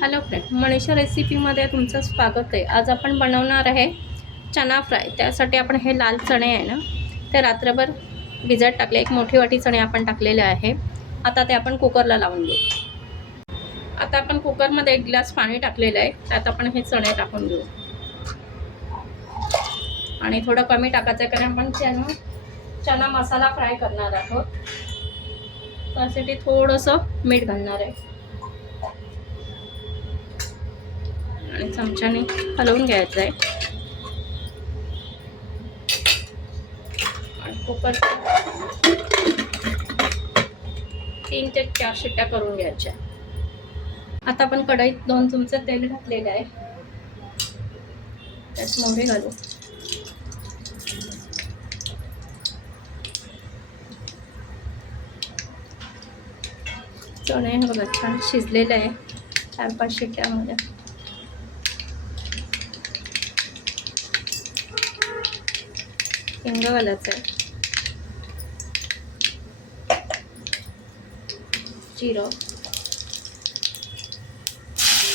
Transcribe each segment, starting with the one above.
Hello friend, Manisha रेसिपीमध्ये तुमचं स्वागत आहे। आज आपण बनवणार आहे चना फ्राय। त्यासाठी आपण हे लाल चणे आहे ना, ते रात्रभर भिजत टाकले। एक मोठी वाटी चणे आपण टाकलेले आहे। आता ते आपण कुकरला लावून घेऊ। आता आपण कुकरमध्ये 1 ग्लास पाणी टाकलेलं आहे। त्यात आपण हे चणे टाकून घेऊ आणि थोडं कमी टाकायचं आहे, कारण आपण चना मसाला फ्राय करणार आहोत। त्यासाठी थोडंसं मीठ घालणार आहे आणि चमच्याने हलवून घ्यायचं आहे आणि कुकर 3 ते 4 शिट्ट्या करून घ्यायच्या। आता आपण कढईत 2 चमचे तेल घातलेले आहे। त्यात मोहरी घालू, चणे बघा छान शिजलेले आहे 4-5 शिट्ट्यामध्ये। हिंग घालायचं आहे, जिरं,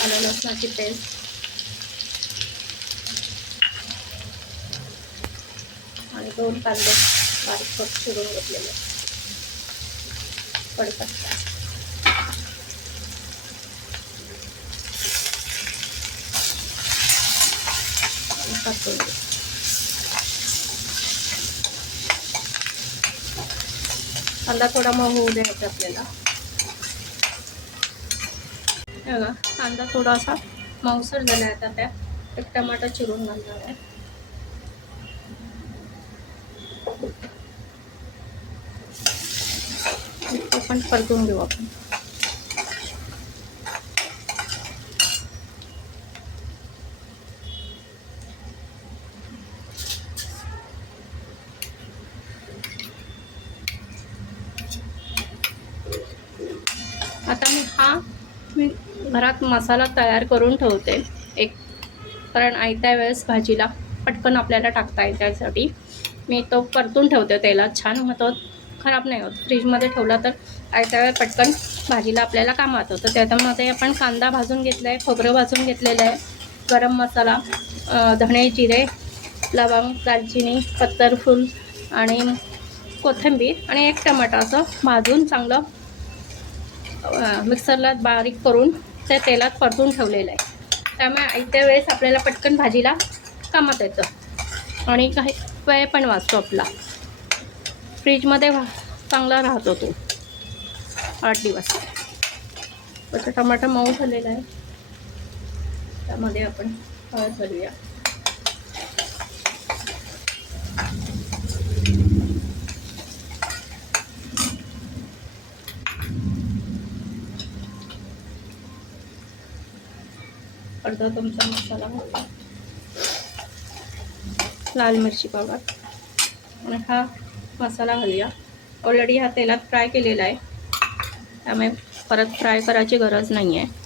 आलं लसणाची पेस्ट आणि 2 कांदे बारीक कट चिरून घेतलेले, कढीपत्ता, कांदा थोडा मऊ होऊ द्यायचा आपल्याला। बघा कांदा थोडासा मऊसर झाला आहे। आता त्यात 1 टमाटर चिरून घालणार आहे। ते पण परतून घेऊ आपण। आता मी घरात मसाला तयार करून ठेवते एक, कारण आयत्या वेळेस भाजीला पटकन आपल्याला टाकता येईल। त्यासाठी मी तो परतून ठेवते तेलात छान, मग तो खराब नाही होत। फ्रीजमध्ये ठेवला तर आयत्या वेळेस पटकन भाजीला आपल्याला कामात होतं। त्याच्यामध्ये आपण कांदा भाजून घेतला आहे, खोबरं भाजून घेतलेलं आहे, गरम मसाला, धणे, जिरे, लवंग, दालचिनी, पत्तरफूल आणि कोथिंबीर आणि 1 टमाटा असं भाजून चांगलं मिक्सरला बारीक करून ते तेलात परतून ठेवलेलं आहे। त्यामुळे आयत्या वेळेस आपल्याला पटकन भाजीला कामात येतं आणि काही वेळ पण वाचतो आपला। फ्रीजमध्ये चांगला राहतो तो 8 दिवस। तर टमाटर मऊ झालेला आहे, त्यामध्ये आपण हळद घालूया, अर्धा चमचा मसाला घालूया, लाल मिरची पावडर आणि हा मसाला घालूया। ऑलरेडी हा तेलात फ्राय केलेला आहे, त्यामुळे परत फ्राय करायची गरज नाही आहे।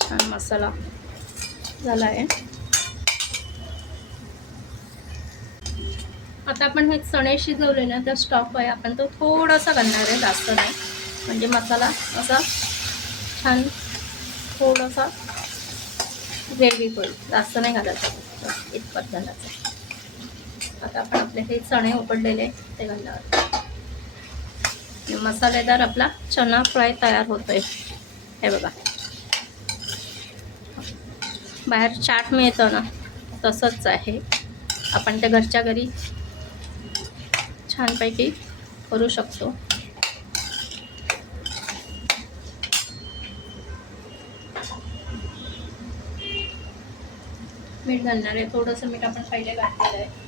छान मसाला झाला आहे। आता आपण हे चणे शिजवले ना, तर स्टॉक आहे आपण तो थोडासा घालणार आहे, जास्त नाही, म्हणजे मसाला असा छान थोडासा ग्रेव्ही होईल, जास्त नाही घालायचं, इतपत घालायचं। आता आपण आपले हे चणे उकडलेले ते घालणार, मसालेदार आपला चना फ्राय तयार होतोय। हे बघा बाहेर चाट मिळतं ना, तसंच आहे। आपण ते घरच्या घरी छानपैकी करू शकतो। मीठ घालणार आहे, थोडंसं मीठ आपण पहिले घातलेलं आहे।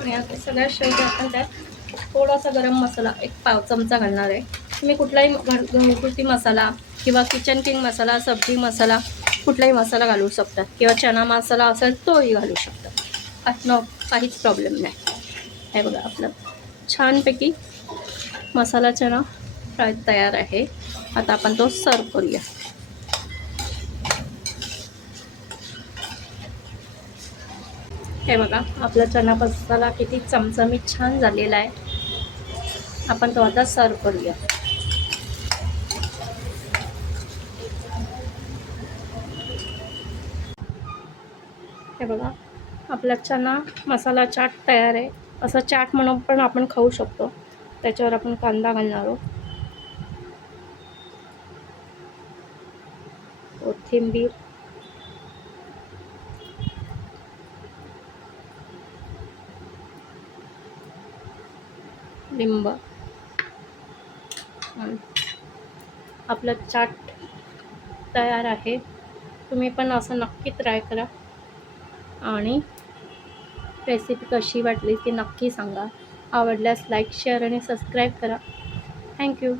आणि आता सगळ्या शेवटी आपण त्यात थोडासा गरम मसाला 1 पाव चमचा घालणार आहे। तुम्ही कुठलाही घरगुती मसाला किंवा किचन किंग मसाला, सब्जी मसाला, कुठलाही मसाला घालू शकता, किंवा चना मसाला असेल तोही घालू शकता। आतनं काहीच प्रॉब्लेम नाही. हे बघा आपलं छानपैकी मसाला चना फ्राय तयार आहे. आता आपण तो सर्व करूया. हे बघा आपला चना मसाला किती चमचमीत छान झालेला आहे. आपण तो आता सर्व करूया. हे बघा आपला चना मसाला चाट तयार आहे. असं चाट म्हणून पण आपण खाऊ शकतो. त्याच्यावर आपण कांदा घालणार आहोत, कोथिंबीर, लिंब. आपलं चाट तयार आहे. तुम्ही पण असं नक्की ट्राय करा आणि रेसिपी कशी वाटली ती नक्की सांगा. आवडल्यास लाईक, शेअर आणि सबस्क्राईब करा. थँक्यू.